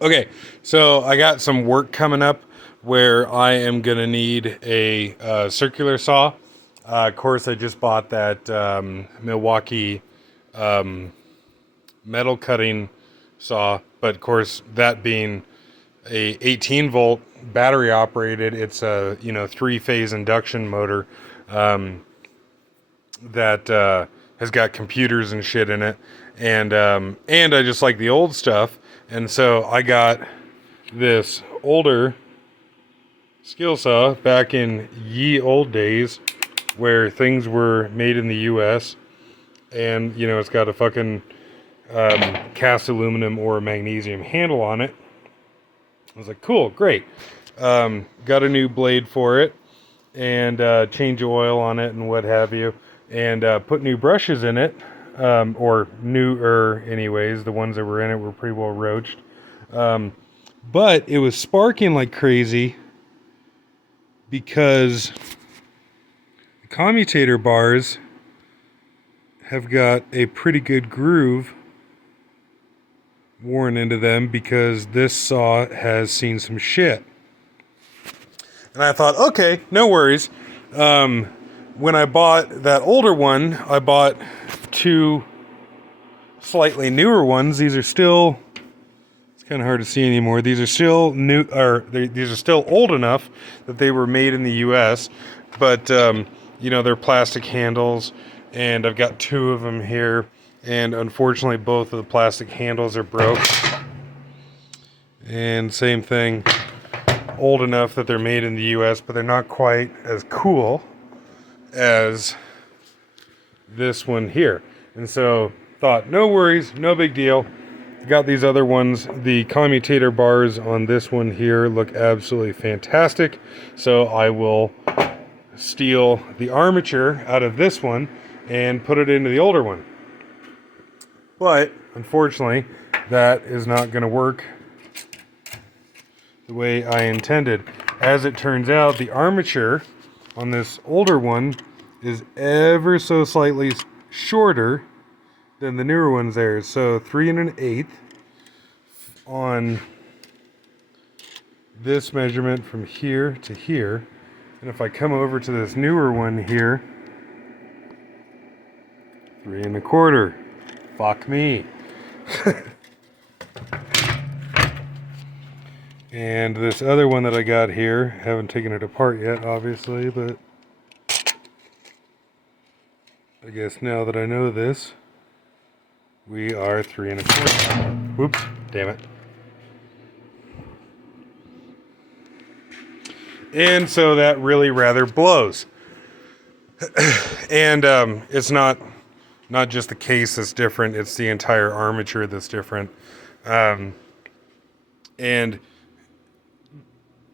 Okay, so I got some work coming up where I am gonna need a circular saw. Of course, I just bought that Milwaukee metal cutting saw, but of course, that being a 18 volt battery operated, it's a three phase induction motor that has got computers and shit in it, and I just like the old stuff, and so I got this older skill saw back in ye old days where things were made in the U.S. and it's got a fucking cast aluminum or magnesium handle on it. I was like, cool, great. Got a new blade for it and change oil on it and what have you, and put new brushes in it, or newer anyways. The ones that were in it were pretty well roached. But it was sparking like crazy because the commutator bars have got a pretty good groove worn into them because this saw has seen some shit. And I thought, okay, no worries. When I bought that older one, I bought two slightly newer ones. These are still, it's kind of hard to see anymore. These are still new, or these are still old enough that they were made in the U.S., but they're plastic handles, and I've got two of them here, and unfortunately both of the plastic handles are broke. And same thing, old enough that they're made in the U.S., but they're not quite as cool as this one here. And so thought, no worries, no big deal. Got these other ones. The commutator bars on this one here look absolutely fantastic, so I will steal the armature out of this one and put it into the older one. But unfortunately, that is not going to work the way I intended. As it turns out, the armature on this older one is ever so slightly shorter than the newer ones there. So 3 1/8 on this measurement from here to here. And if I come over to this newer one here, 3 1/4. Fuck me. And this other one that I got here, haven't taken it apart yet, obviously, but I guess now that I know this, we are 3 1/4. Whoops, damn it. And so that really rather blows. And it's not just the case that's different, it's the entire armature that's different. And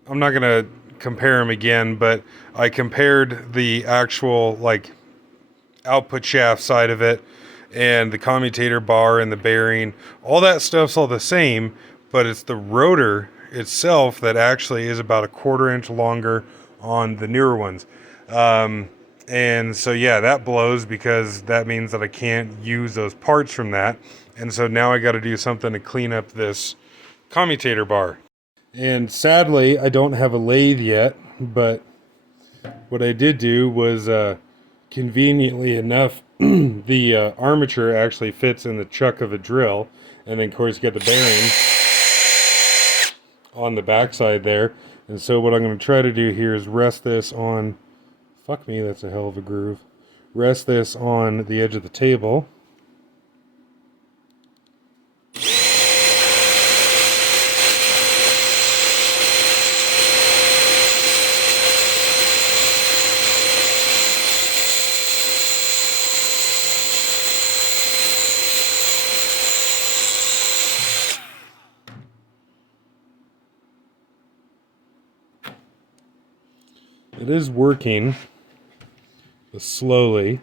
I'm not going to compare them again, but I compared the actual output shaft side of it and the commutator bar and the bearing. All that stuff's all the same, but it's the rotor itself that actually is about 1/4 inch longer on the newer ones. And so yeah, that blows because that means that I can't use those parts from that. And so now I got to do something to clean up this commutator bar. And sadly, I don't have a lathe yet, but what I did do was, conveniently enough, the armature actually fits in the chuck of a drill, and then of course you get the bearing on the backside there. And so what I'm going to try to do here is rest this on, fuck me, that's a hell of a groove, rest this on the edge of the table. It is working, but slowly.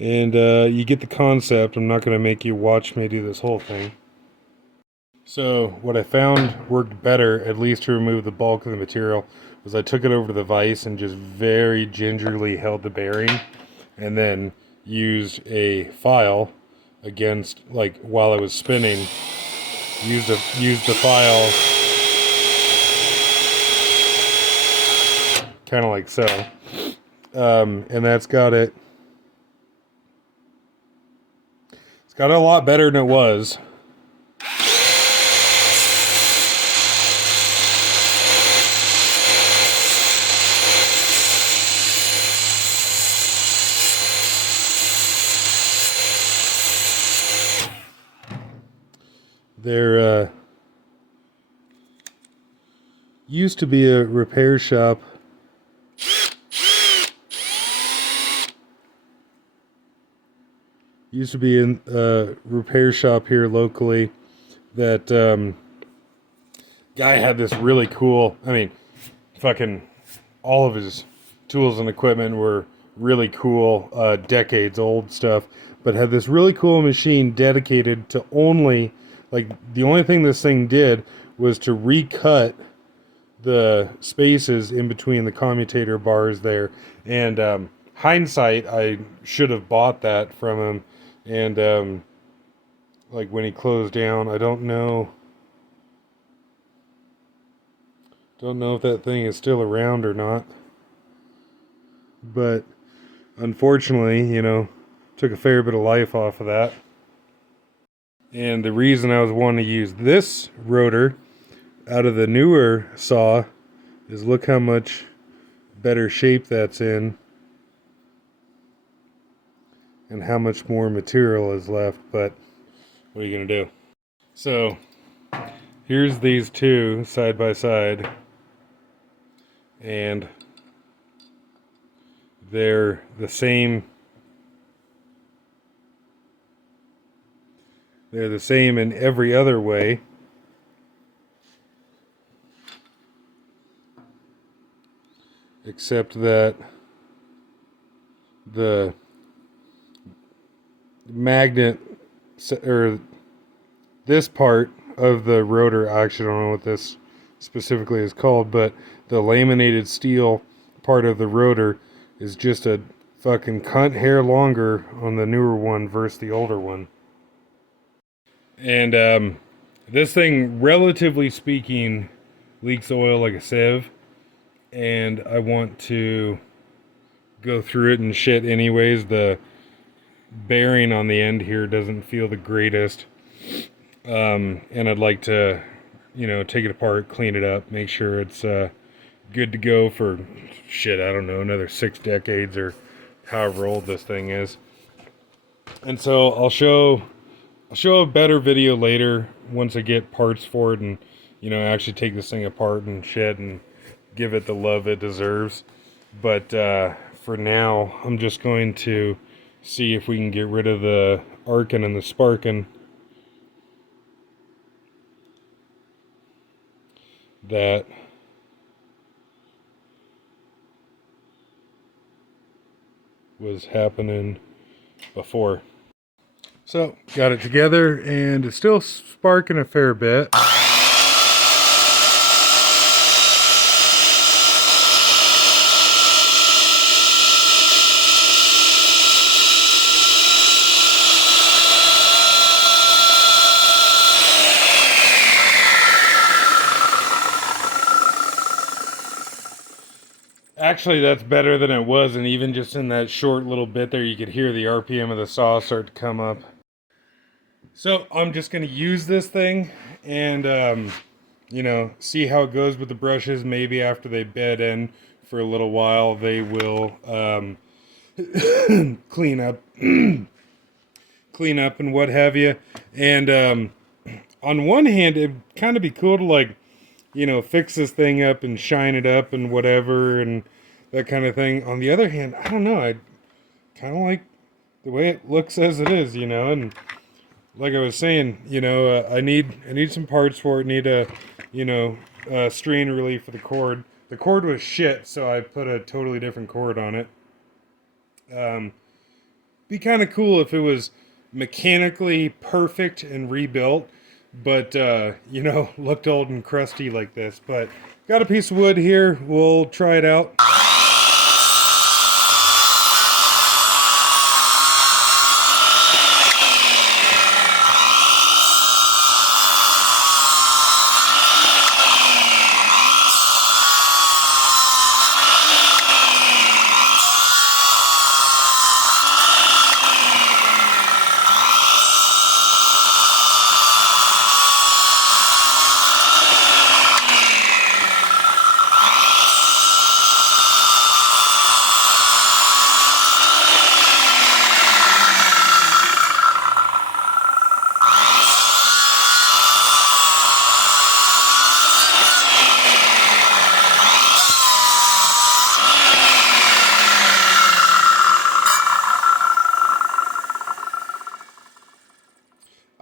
And you get the concept. I'm not going to make you watch me do this whole thing. So what I found worked better, at least to remove the bulk of the material, was I took it over to the vise and just very gingerly held the bearing, and then used a file against, like, while I was spinning, used the file kind of like so, and that's got it. It's got it a lot better than it was. There used to be a repair shop here locally that guy had this really cool, I mean, fucking all of his tools and equipment were really cool, decades old stuff, but had this really cool machine dedicated to only, like, the only thing this thing did was to recut the spaces in between the commutator bars there. And hindsight, I should have bought that from him. And like, when he closed down, I don't know if that thing is still around or not. But unfortunately, took a fair bit of life off of that. And the reason I was wanting to use this rotor out of the newer saw is, look how much better shape that's in and how much more material is left. But what are you gonna do? So here's these two side by side, and they're the same. They're the same in every other way. Except that the magnet, or this part of the rotor, actually I don't know what this specifically is called, but the laminated steel part of the rotor is just a fucking cunt hair longer on the newer one versus the older one. And this thing, relatively speaking, leaks oil like a sieve, and I want to go through it and shit anyways. The bearing on the end here doesn't feel the greatest, and I'd like to, take it apart, clean it up, make sure it's good to go for, shit, I don't know, another 6 decades or however old this thing is. And so I'll show a better video later once I get parts for it and, actually take this thing apart and shit and give it the love it deserves. But for now, I'm just going to see if we can get rid of the arcing and the sparking that was happening before. So, got it together, and it's still sparking a fair bit. Actually, that's better than it was, and even just in that short little bit there, you could hear the RPM of the saw start to come up. So I'm just going to use this thing and, see how it goes with the brushes. Maybe after they bed in for a little while, they will clean up and what have you. And on one hand, it'd kind of be cool to, like, fix this thing up and shine it up and whatever and that kind of thing. On the other hand, I don't know, I kind of like the way it looks as it is, and like I was saying, I need some parts for it. Need a strain relief for the cord. The cord was shit, so I put a totally different cord on it. Be kind of cool if it was mechanically perfect and rebuilt, but you know, looked old and crusty like this. But got a piece of wood here. We'll try it out.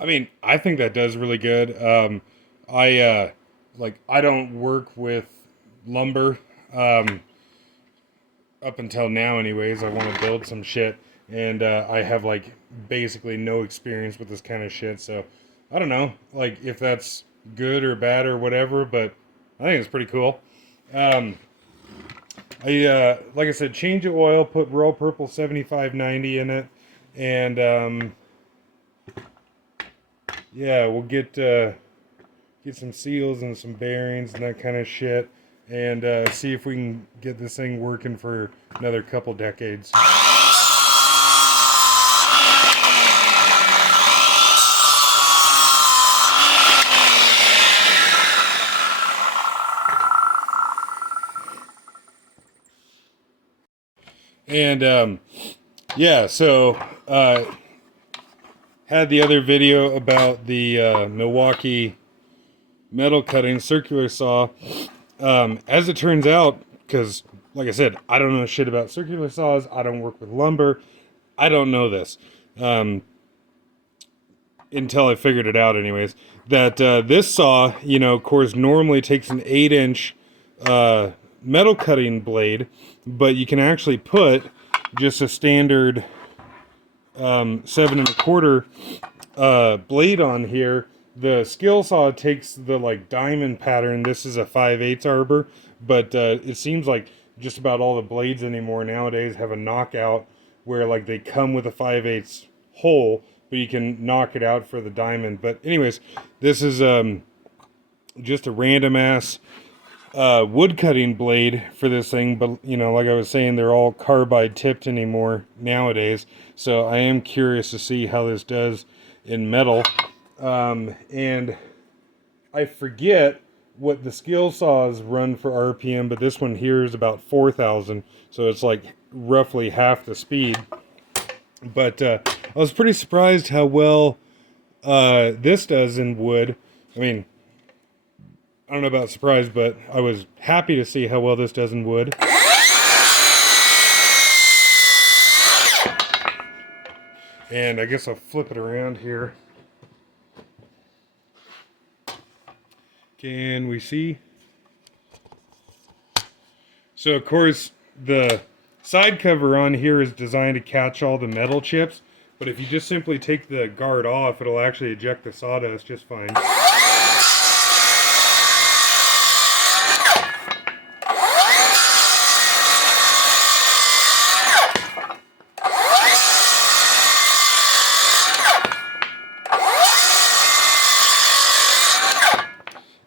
I mean, I think that does really good. I don't work with lumber. Up until now, anyways. I want to build some shit, and I have like basically no experience with this kind of shit. So I don't know, like if that's good or bad or whatever, but I think it's pretty cool. Um, I like I said, change the oil, put Royal Purple 7590 in it, and yeah, we'll get some seals and some bearings and that kind of shit, and see if we can get this thing working for another couple decades. And yeah, so had the other video about the Milwaukee metal cutting circular saw. As it turns out, because like I said, I don't know shit about circular saws. I don't work with lumber. I don't know this until I figured it out, anyways. That this saw, you know, of course, normally takes an 8-inch metal cutting blade, but you can actually put just a standard 7 1/4 blade on here. The skill saw takes the like diamond pattern. This is a 5/8 arbor, but it seems like just about all the blades anymore nowadays have a knockout where like they come with a 5/8 hole, but you can knock it out for the diamond. But anyways, this is just a random ass wood cutting blade for this thing, but you know, like I was saying, they're all carbide tipped anymore nowadays, so I am curious to see how this does in metal. And I forget what the skill saws run for RPM, but this one here is about 4,000, so it's like roughly half the speed. But I was pretty surprised how well this does in wood. I mean, I don't know about surprised, but I was happy to see how well this does in wood. And I guess I'll flip it around here. Can we see? So of course the side cover on here is designed to catch all the metal chips, but if you just simply take the guard off, it'll actually eject the sawdust just fine.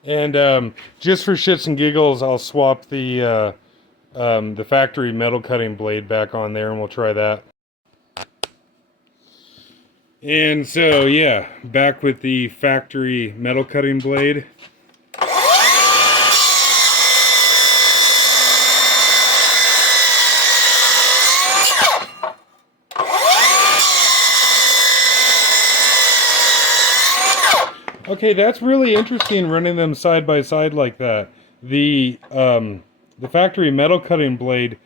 And just for shits and giggles, I'll swap the factory metal cutting blade back on there, and we'll try that. And so, yeah, back with the factory metal cutting blade. Okay, that's really interesting, running them side by side like that. The factory metal cutting blade,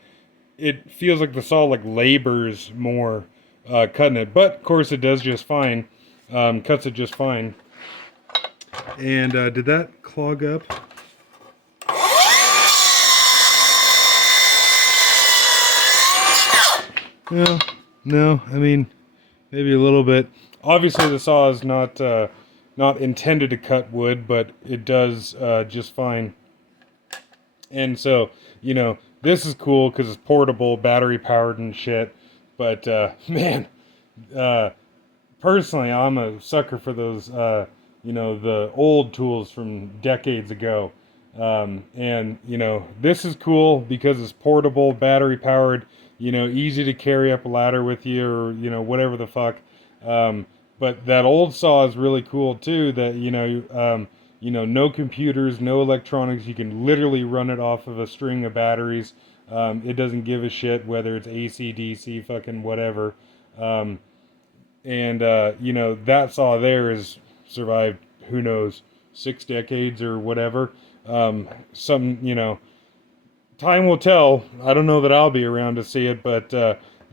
it feels like the saw like labors more cutting it, but of course it does just fine. Cuts it just fine. And did that clog up? Yeah, No, I mean, maybe a little bit. Obviously, the saw is not intended to cut wood, but it does just fine. And so, this is cool because it's portable, battery powered and shit. But man, uh, personally, I'm a sucker for those, the old tools from decades ago. And this is cool because it's portable, battery powered, easy to carry up a ladder with you, or whatever the fuck. Um, but that old saw is really cool too. That no computers, no electronics. You can literally run it off of a string of batteries. It doesn't give a shit whether it's AC, DC, fucking whatever. Um, and that saw there has survived, who knows, 6 decades or whatever. Some time will tell. I don't know that I'll be around to see it, but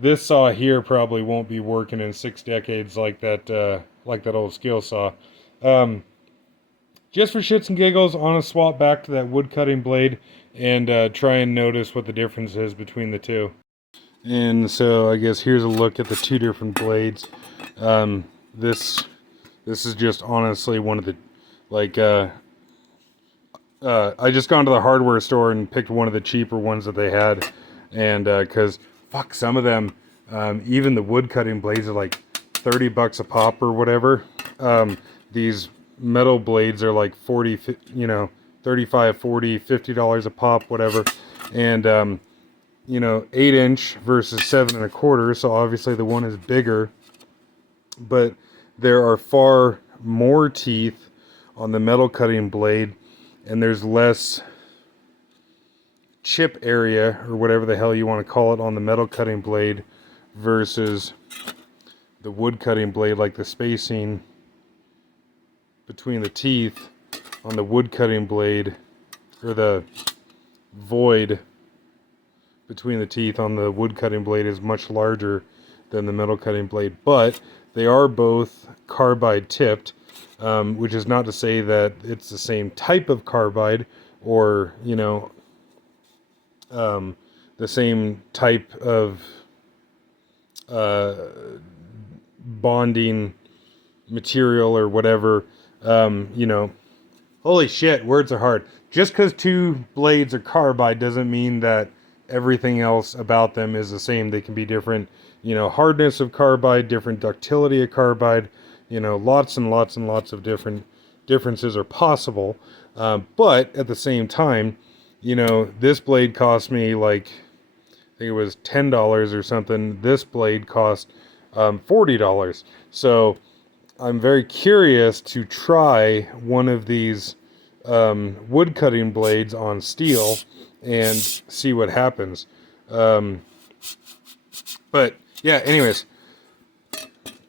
this saw here probably won't be working in 6 decades like that old skill saw. um, just for shits and giggles, I want to swap back to that wood cutting blade and try and notice what the difference is between the two. And so I guess here's a look at the two different blades. This is just honestly one of the, like, I just gone to the hardware store and picked one of the cheaper ones that they had. And because fuck, some of them, even the wood cutting blades are like $30 a pop or whatever. These metal blades are like 40, 35, 40, $50 a pop, whatever. And 8-inch versus 7 1/4, so obviously the one is bigger, but there are far more teeth on the metal cutting blade, and there's less chip area, or whatever the hell you want to call it, on the metal cutting blade versus the wood cutting blade. Like the spacing between the teeth on the wood cutting blade, or the void between the teeth on the wood cutting blade, is much larger than the metal cutting blade. But they are both carbide tipped, which is not to say that it's the same type of carbide, or the same type of bonding material or whatever. Holy shit, words are hard. Just because two blades are carbide doesn't mean that everything else about them is the same. They can be different, hardness of carbide, different ductility of carbide, lots and lots and lots of different differences are possible. But at the same time, this blade cost me like, I think it was $10 or something. This blade cost $40. So I'm very curious to try one of these wood cutting blades on steel and see what happens. But yeah, anyways,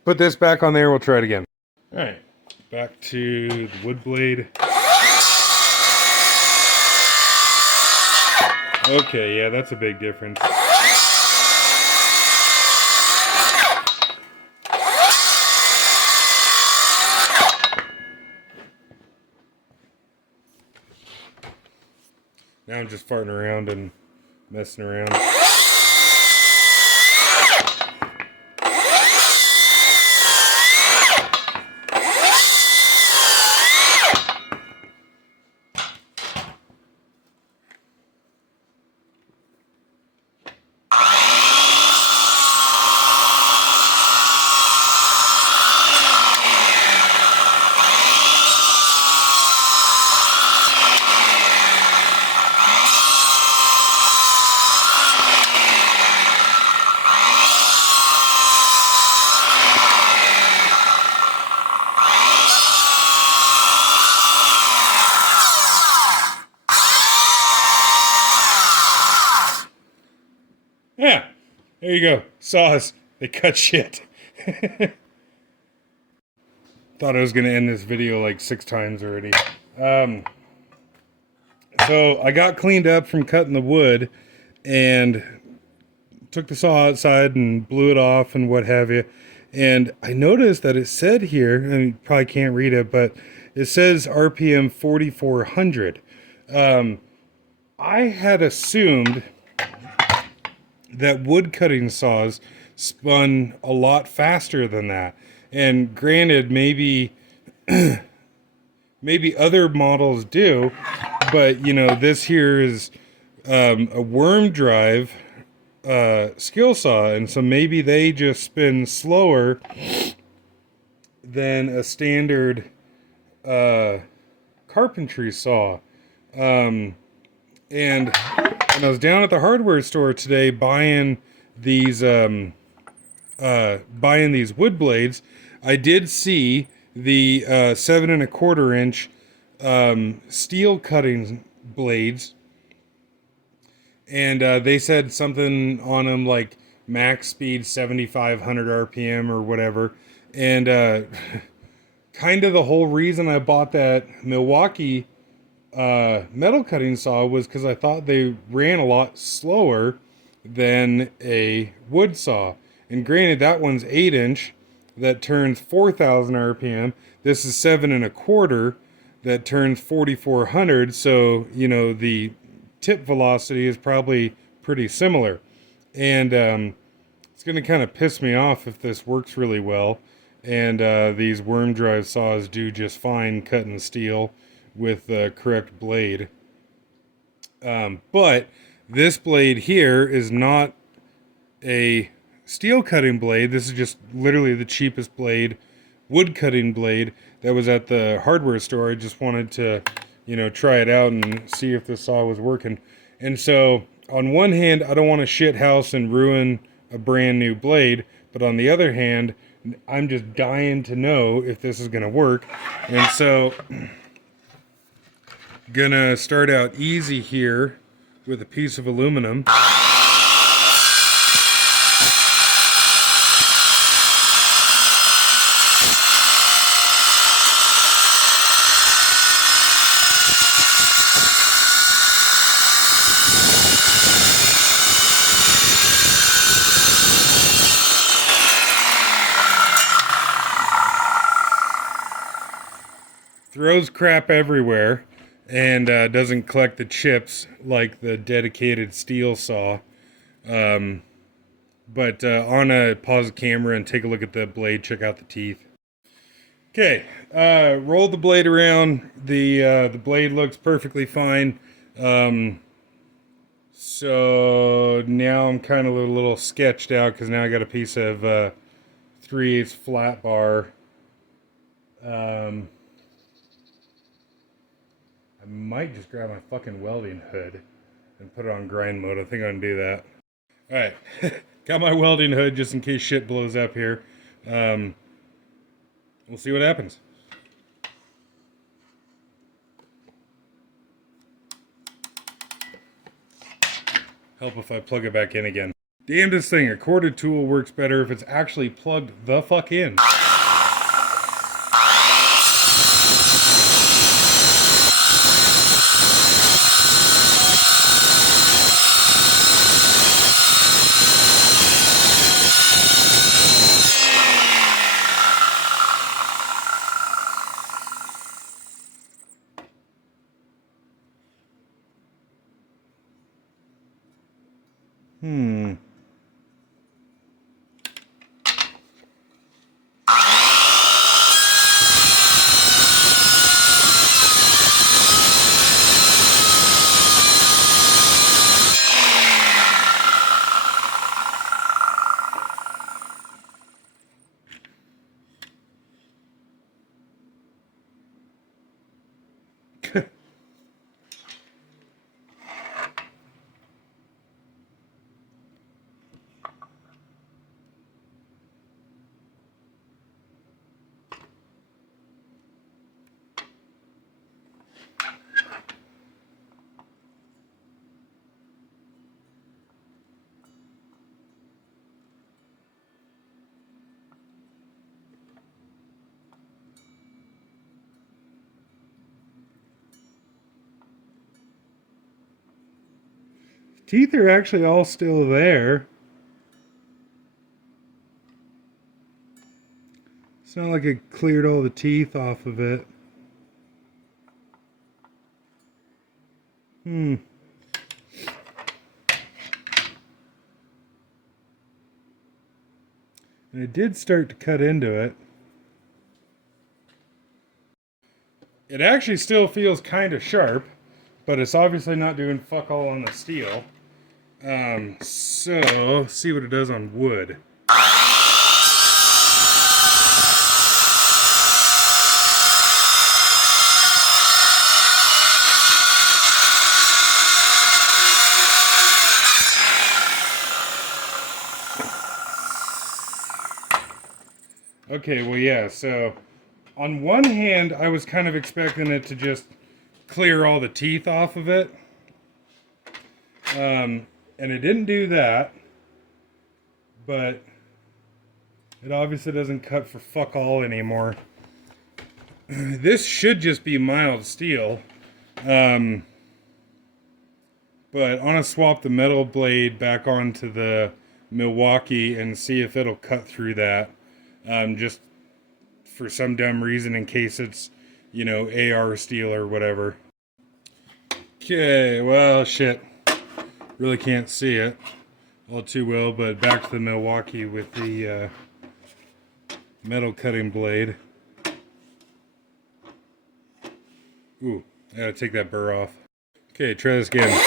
put this back on there. We'll try it again. All right, back to the wood blade. Okay, yeah, that's a big difference. Now I'm just farting around and messing around. Yeah, there you go. Saws, they cut shit. Thought I was going to end this video like 6 times already. So I got cleaned up from cutting the wood and took the saw outside and blew it off and what have you. And I noticed that it said here, and you probably can't read it, but it says RPM 4400. I had assumed that wood cutting saws spun a lot faster than that. And granted, maybe other models do, but this here is a worm drive skill saw, and so maybe they just spin slower than a standard carpentry saw. And when I was down at the hardware store today buying these wood blades, I did see the 7 1/4 inch steel cutting blades, and they said something on them like max speed 7,500 RPM or whatever. And kind of the whole reason I bought that Milwaukee metal cutting saw was because I thought they ran a lot slower than a wood saw. And granted, that one's 8 inch that turns 4,000 RPM. This is 7 1/4 that turns 4,400. So the tip velocity is probably pretty similar. And it's going to kind of piss me off if this works really well. And these worm drive saws do just fine cutting steel with the correct blade. But this blade here is not a steel cutting blade. This is just literally the cheapest blade, wood cutting blade that was at the hardware store. I just wanted to, try it out and see if the saw was working. And so on one hand, I don't want to shit house and ruin a brand new blade, but on the other hand, I'm just dying to know if this is going to work. And so gonna start out easy here with a piece of aluminum. Throws crap everywhere and doesn't collect the chips like the dedicated steel saw. But on a pause the camera and take a look at the blade, check out the teeth. Okay, roll the blade around. The blade looks perfectly fine. So now I'm kind of a little sketched out because now I got a piece of 3/8 flat bar. I might just grab my fucking welding hood and put it on grind mode. I think I'm gonna do that. Alright, got my welding hood just in case shit blows up here. We'll see what happens. Help if I plug it back in again. Damnedest thing, a corded tool works better if it's actually plugged the fuck in. Teeth are actually all still there. It's not like it cleared all the teeth off of it. I And it did start to cut into it. It actually still feels kind of sharp, but it's obviously not doing fuck all on the steel. So, let's see what it does on wood. Okay, well, yeah, so on one hand, I was kind of expecting it to just clear all the teeth off of it. And it didn't do that, but it obviously doesn't cut for fuck all anymore. This should just be mild steel. But I want to swap the metal blade back onto the Milwaukee and see if it'll cut through that. Just for some dumb reason, in case it's, AR steel or whatever. Okay, well, shit. Really can't see it all too well, but back to the Milwaukee with the metal cutting blade. Ooh, I gotta take that burr off. Okay, try this again.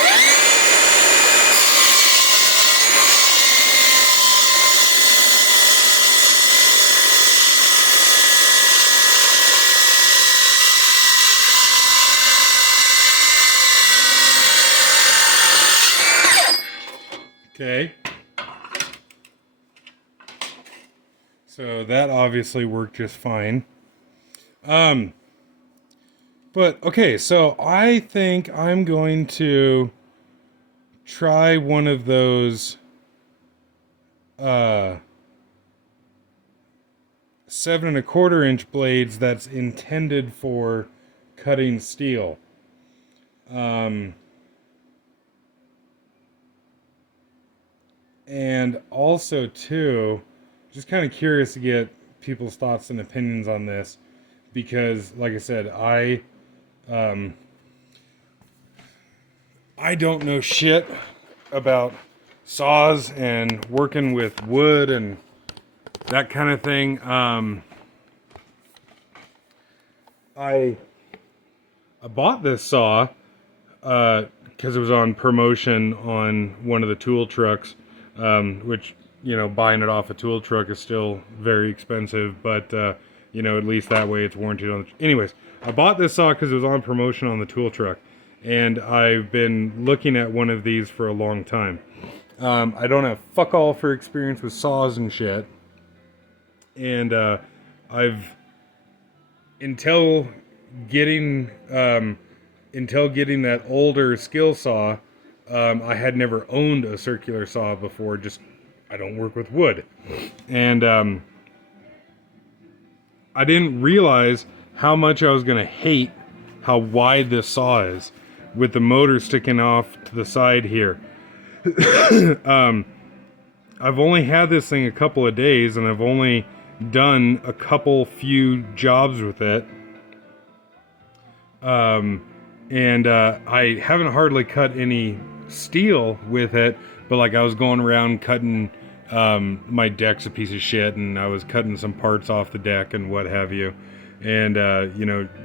Okay. So that obviously worked just fine. But okay, so I think I'm going to try one of those 7¼ inch blades that's intended for cutting steel. And also, too, just kind of curious to get people's thoughts and opinions on this, because, like I said, I don't know shit about saws and working with wood and that kind of thing. I bought this saw because it was on promotion on one of the tool trucks. Which, buying it off a tool truck is still very expensive, but, at least that way it's warranted on the... Anyways, I bought this saw because it was on promotion on the tool truck, and I've been looking at one of these for a long time. I don't have fuck all for experience with saws and shit, and, until getting that older skill saw, I had never owned a circular saw before. Just, I don't work with wood. And I didn't realize how much I was going to hate how wide this saw is, with the motor sticking off to the side here. I've only had this thing a couple of days, and I've only done a few jobs with it. And I haven't hardly cut any steel with it, but like I was going around cutting, my deck's a piece of shit, and I was cutting some parts off the deck and what have you, and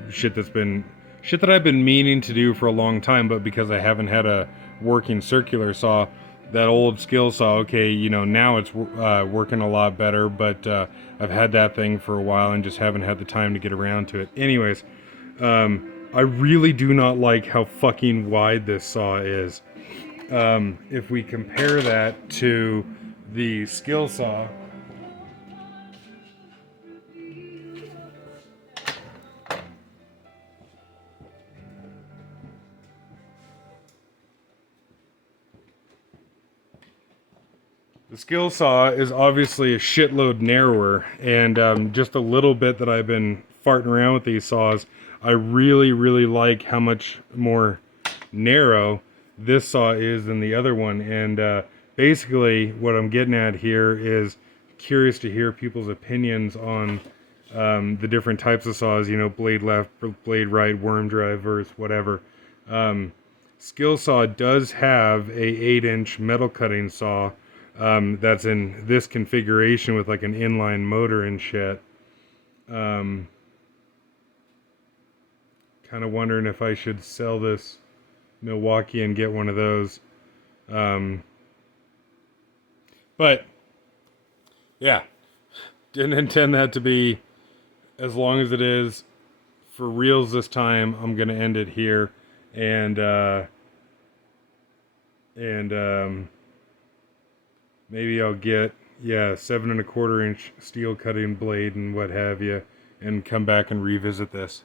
shit that I've been meaning to do for a long time, but because I haven't had a working circular saw, that old skill saw, okay, now it's working a lot better, but I've had that thing for a while and just haven't had the time to get around to it. Anyways, I really do not like how fucking wide this saw is. If we compare that to the skill saw, the skill saw is obviously a shitload narrower, and just a little bit that I've been farting around with these saws, I really, really like how much more narrow this saw is than the other one. And basically what I'm getting at here is curious to hear people's opinions on the different types of saws, blade left, blade right, worm drive, verse, whatever. Skill saw does have a 8-inch metal cutting saw that's in this configuration with like an inline motor and shit. Kind of wondering if I should sell this Milwaukee and get one of those. But yeah, didn't intend that to be as long as it is. For reals this time, I'm gonna end it here, and maybe I'll get 7 1/4 inch steel cutting blade and what have you, and come back and revisit this.